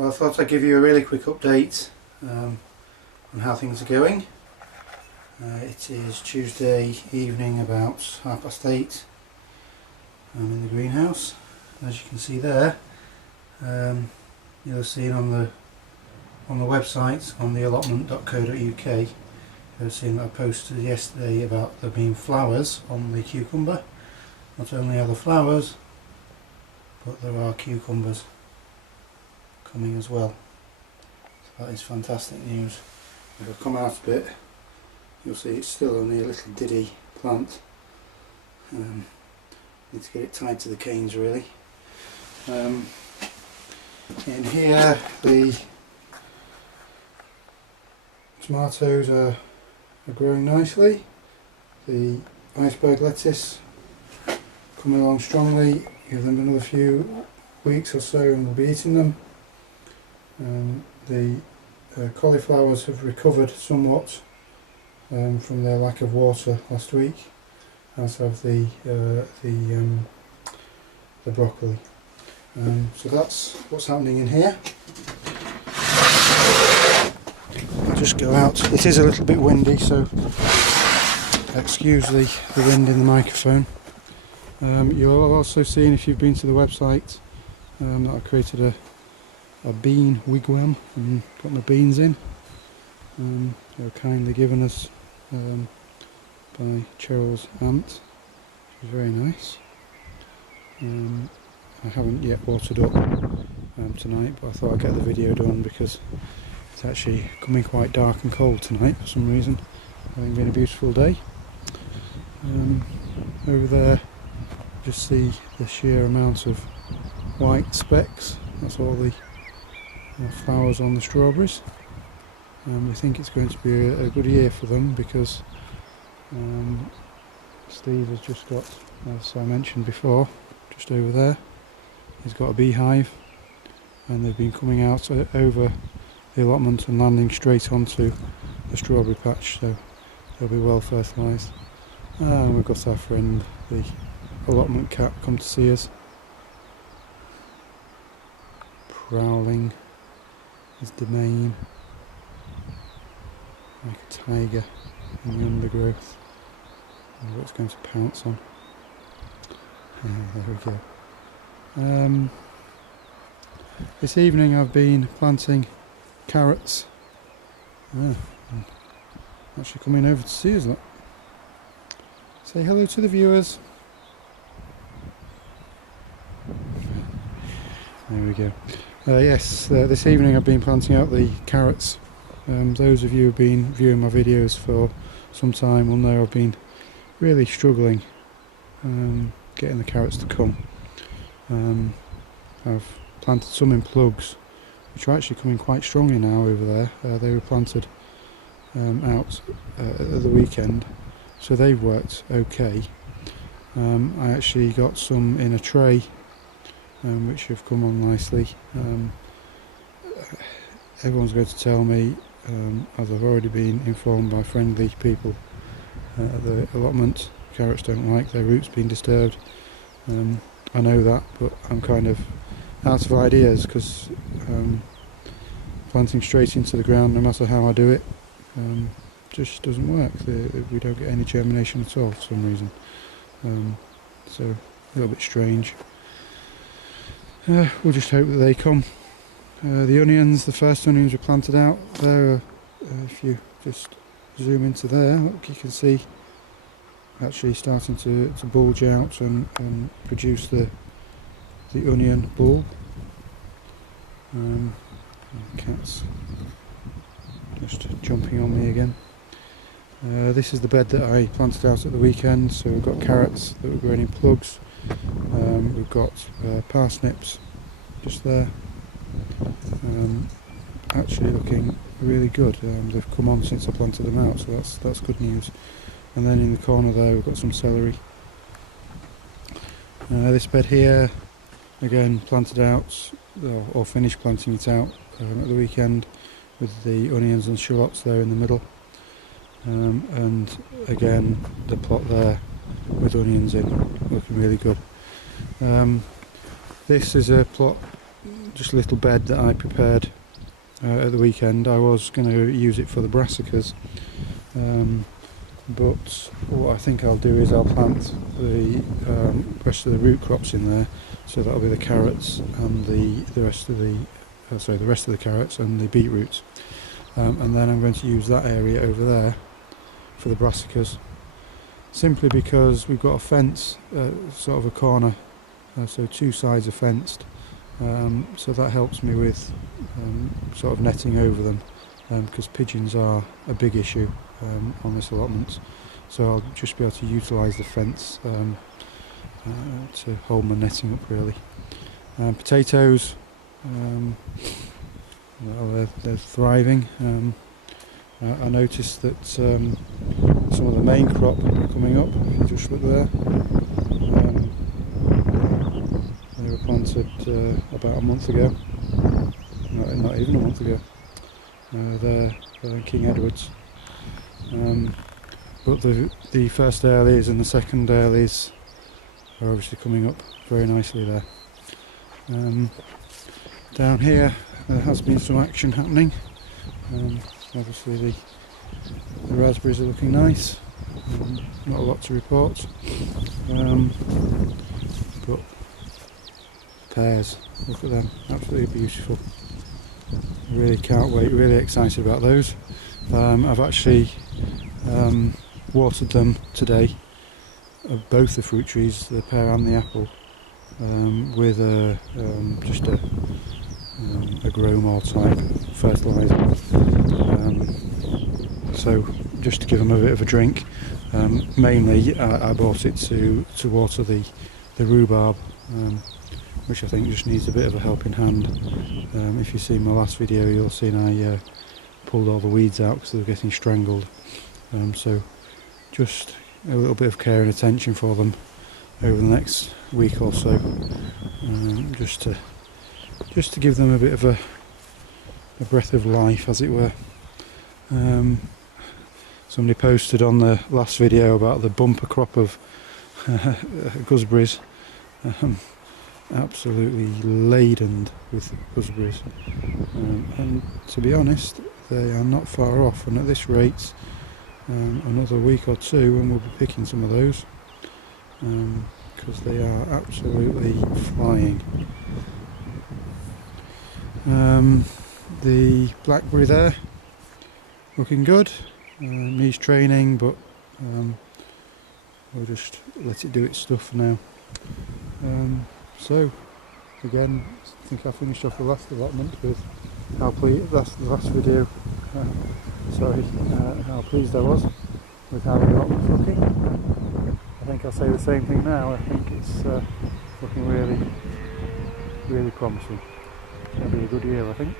Well, I thought I'd give you a really quick update on how things are going. It is Tuesday evening, about 8:30. I'm in the greenhouse. As you can see there, you'll have seen on the website, on the allotment.co.uk, you'll have seen that I posted yesterday about there being flowers on the cucumber. Not only are there flowers, but there are cucumbers coming as well. So that is fantastic news. If I come out a bit, you'll see it's still only a little diddy plant. Need to get it tied to the canes really. In here the tomatoes are growing nicely. The iceberg lettuce coming along strongly. Give them another few weeks or so and we'll be eating them. The cauliflowers have recovered somewhat from their lack of water last week, as have the broccoli. So that's what's happening in here. I'll just go out. It is a little bit windy, so excuse the wind in the microphone. You'll have also seen, if you've been to the website, that I created a bean wigwam and got my beans in. They were kindly given us by Cheryl's aunt, which was very nice. I haven't yet watered up tonight, but I thought I'd get the video done because it's actually coming quite dark and cold tonight for some reason, having been a beautiful day. Over there just see the sheer amount of white specks. That's all the flowers on the strawberries. We think it's going to be a good year for them because Steve has just got, as I mentioned before, just over there, he's got a beehive, and they've been coming out over the allotment and landing straight onto the strawberry patch, so they'll be well fertilised. And we've got our friend the allotment cat come to see us, prowling his domain like a tiger in the undergrowth. And what it's going to pounce on. There we go. This evening I've been planting carrots. Actually coming over to see us. Look. Say hello to the viewers. There we go. Yes, this evening I've been planting out the carrots. Those of you who've been viewing my videos for some time will know I've been really struggling getting the carrots to come. I've planted some in plugs, which are actually coming quite strongly now over there. They were planted out at the weekend, so they've worked okay. I actually got some in a tray, which have come on nicely. Everyone's going to tell me, as I've already been informed by friendly people at the allotment, carrots don't like their roots being disturbed. I know that, but I'm kind of out of ideas because planting straight into the ground, no matter how I do it, just doesn't work. We don't get any germination at all for some reason. So a little bit strange. We'll just hope that they come. The onions, the first onions were planted out there. If you just zoom into there, look, you can see actually starting to bulge out and produce the onion bulb. Cat's just jumping on me again. This is the bed that I planted out at the weekend, so we've got carrots that were growing in plugs. We've got parsnips just there, actually looking really good. They've come on since I planted them out, so that's good news. And then in the corner there we've got some celery. This bed here, again planted out, or finished planting it out at the weekend, with the onions and shallots there in the middle. And again the plot there with onions in, looking really good. This is a plot just a little bed that I prepared at the weekend. I was going to use it for the brassicas, but what I think I'll do is I'll plant the rest of the root crops in there. So that'll be the carrots and the rest of the carrots and the beetroots, and then I'm going to use that area over there for the brassicas, simply because we've got a fence, sort of a corner, so two sides are fenced, so that helps me with sort of netting over them, because pigeons are a big issue on this allotment, so I'll just be able to utilise the fence to hold my netting up really. Potatoes, well, they're thriving. I noticed that some of the main crop coming up, if you just look there, they were planted about a month ago, not even a month ago. They're in King Edwards, but the first earlies and the second earlies are obviously coming up very nicely there. Down here there has been some action happening. Obviously the raspberries are looking nice, not a lot to report, but pears, look at them, absolutely beautiful. Really can't wait, really excited about those. I've actually watered them today, both the fruit trees, the pear and the apple, with just a Gromor type fertiliser, so just to give them a bit of a drink. Mainly I bought it to water the rhubarb, which I think just needs a bit of a helping hand. If you've seen my last video, you'll have seen I pulled all the weeds out because they were getting strangled, so just a little bit of care and attention for them over the next week or so, just to give them a bit of a breath of life, as it were. Somebody posted on the last video about the bumper crop of gooseberries, absolutely laden with gooseberries, and to be honest, they are not far off, and at this rate, another week or two and we'll be picking some of those, because they are absolutely flying. The blackberry there, looking good. Needs training, but we'll just let it do its stuff for now. So again, I think I finished off the last allotment with how pleased, that's the last video, how pleased I was with how the allotment's looking. I think I'll say the same thing now. I think it's looking really, really promising. It's going to be a good year, I think.